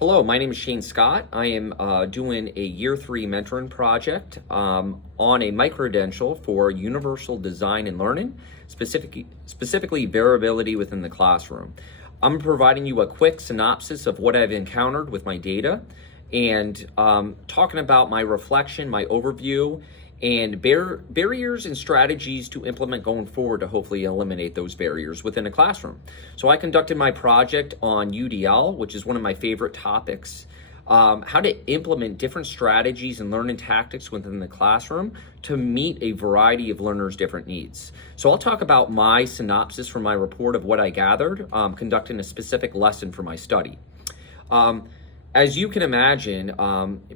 Hello, my name is Shane Scott. I am doing a year 3 mentoring project on a micro-credential for universal design and learning, specifically variability within the classroom. I'm providing you a quick synopsis of what I've encountered with my data and talking about my reflection, my overview, and barriers and strategies to implement going forward to hopefully eliminate those barriers within a classroom. So I conducted my project on UDL, which is one of my favorite topics, how to implement different strategies and learning tactics within the classroom to meet a variety of learners' different needs. So I'll talk about my synopsis from my report of what I gathered, conducting a specific lesson for my study. As you can imagine,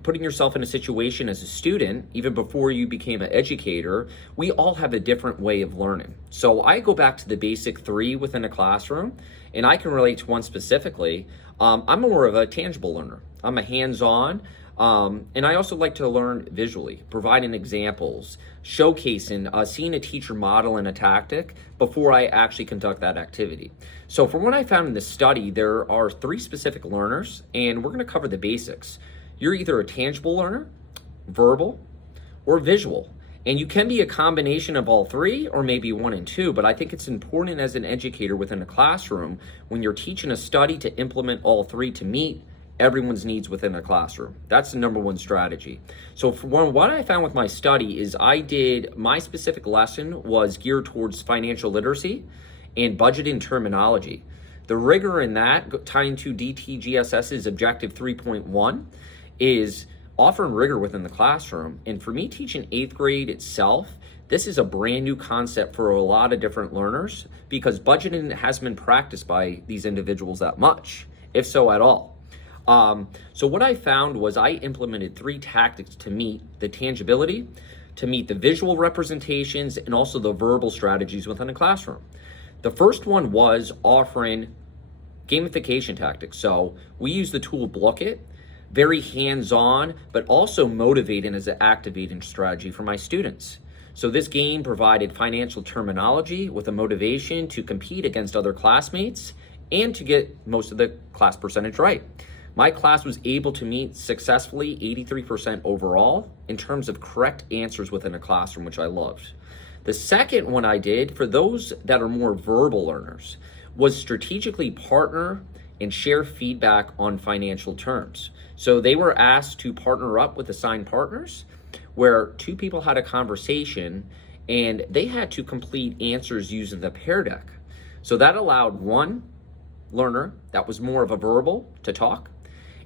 putting yourself in a situation as a student, even before you became an educator, we all have a different way of learning. So I go back to the basic 3 within a classroom, and I can relate to one specifically. I'm more of a tangible learner. I'm a hands-on, and I also like to learn visually, providing examples, showcasing, seeing a teacher model in a tactic before I actually conduct that activity. So from what I found in this study, there are 3 specific learners, and we're going to cover the basics. You're either a tangible learner, verbal, or visual. And you can be a combination of all 3 or maybe 1 and 2, but I think it's important as an educator within a classroom when you're teaching a study to implement all 3 to meet everyone's needs within a classroom. That's the number 1 strategy. So for what I found with my study is my specific lesson was geared towards financial literacy and budgeting terminology. The rigor in that, tying to DTGSS's objective 3.1, is offering rigor within the classroom. And for me teaching 8th grade itself, this is a brand new concept for a lot of different learners because budgeting hasn't been practiced by these individuals that much, if so at all. So what I found was I implemented 3 tactics to meet the tangibility, to meet the visual representations, and also the verbal strategies within a classroom. The first one was offering gamification tactics. So we use the tool Blookit, very hands-on, but also motivating as an activating strategy for my students. So this game provided financial terminology with a motivation to compete against other classmates and to get most of the class percentage right. My class was able to meet successfully 83% overall in terms of correct answers within a classroom, which I loved. The second one I did for those that are more verbal learners was strategically partner and share feedback on financial terms. So they were asked to partner up with assigned partners where 2 people had a conversation and they had to complete answers using the pear deck. So that allowed one learner that was more of a verbal to talk,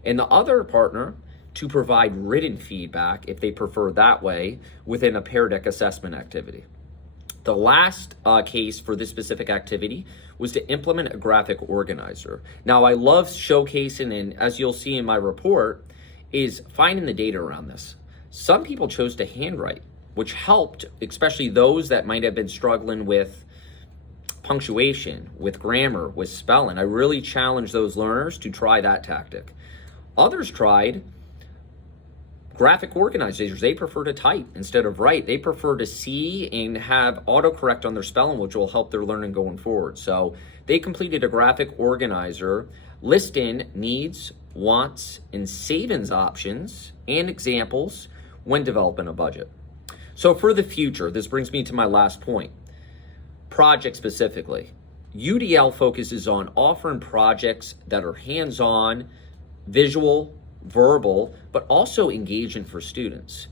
and the other partner to provide written feedback, if they prefer that way, within a pear deck assessment activity. The last case for this specific activity was to implement a graphic organizer. Now, I love showcasing, and as you'll see in my report, is finding the data around this. Some people chose to handwrite, which helped, especially those that might have been struggling with punctuation, with grammar, with spelling. I really challenge those learners to try that tactic. Others tried graphic organizers. They prefer to type instead of write. They prefer to see and have autocorrect on their spelling, which will help their learning going forward. So they completed a graphic organizer listing needs, wants, and savings options and examples when developing a budget. So for the future, this brings me to my last point. Project specifically. UDL focuses on offering projects that are hands-on, visual, verbal, but also engaging for students.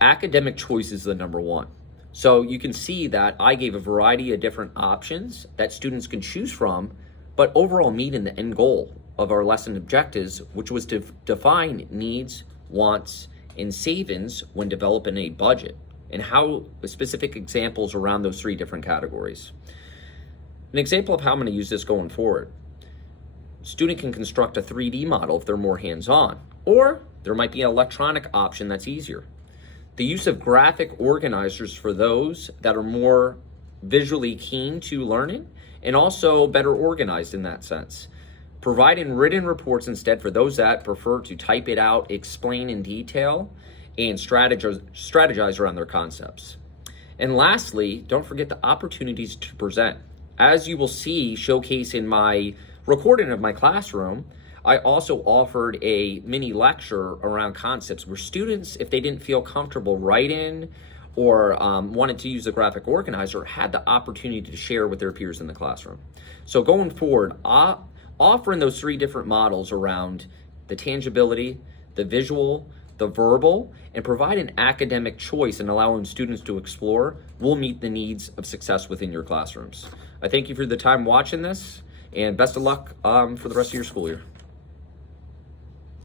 Academic choice is the number 1. So you can see that I gave a variety of different options that students can choose from, but overall meeting the end goal of our lesson objectives, which was to define needs, wants, and savings when developing a budget, and how specific examples around those 3 different categories. An example of how I'm going to use this going forward. Student can construct a 3D model if they're more hands-on, or there might be an electronic option that's easier. The use of graphic organizers for those that are more visually keen to learning and also better organized in that sense. Providing written reports instead for those that prefer to type it out, explain in detail, and strategize around their concepts. And lastly, don't forget the opportunities to present. As you will see showcase in my recording of my classroom, I also offered a mini lecture around concepts where students, if they didn't feel comfortable writing or wanted to use the graphic organizer, had the opportunity to share with their peers in the classroom. So going forward, offering those three different models around the tangibility, the visual, the verbal, and provide an academic choice and allowing students to explore will meet the needs of success within your classrooms. I thank you for the time watching this, and best of luck for the rest of your school year.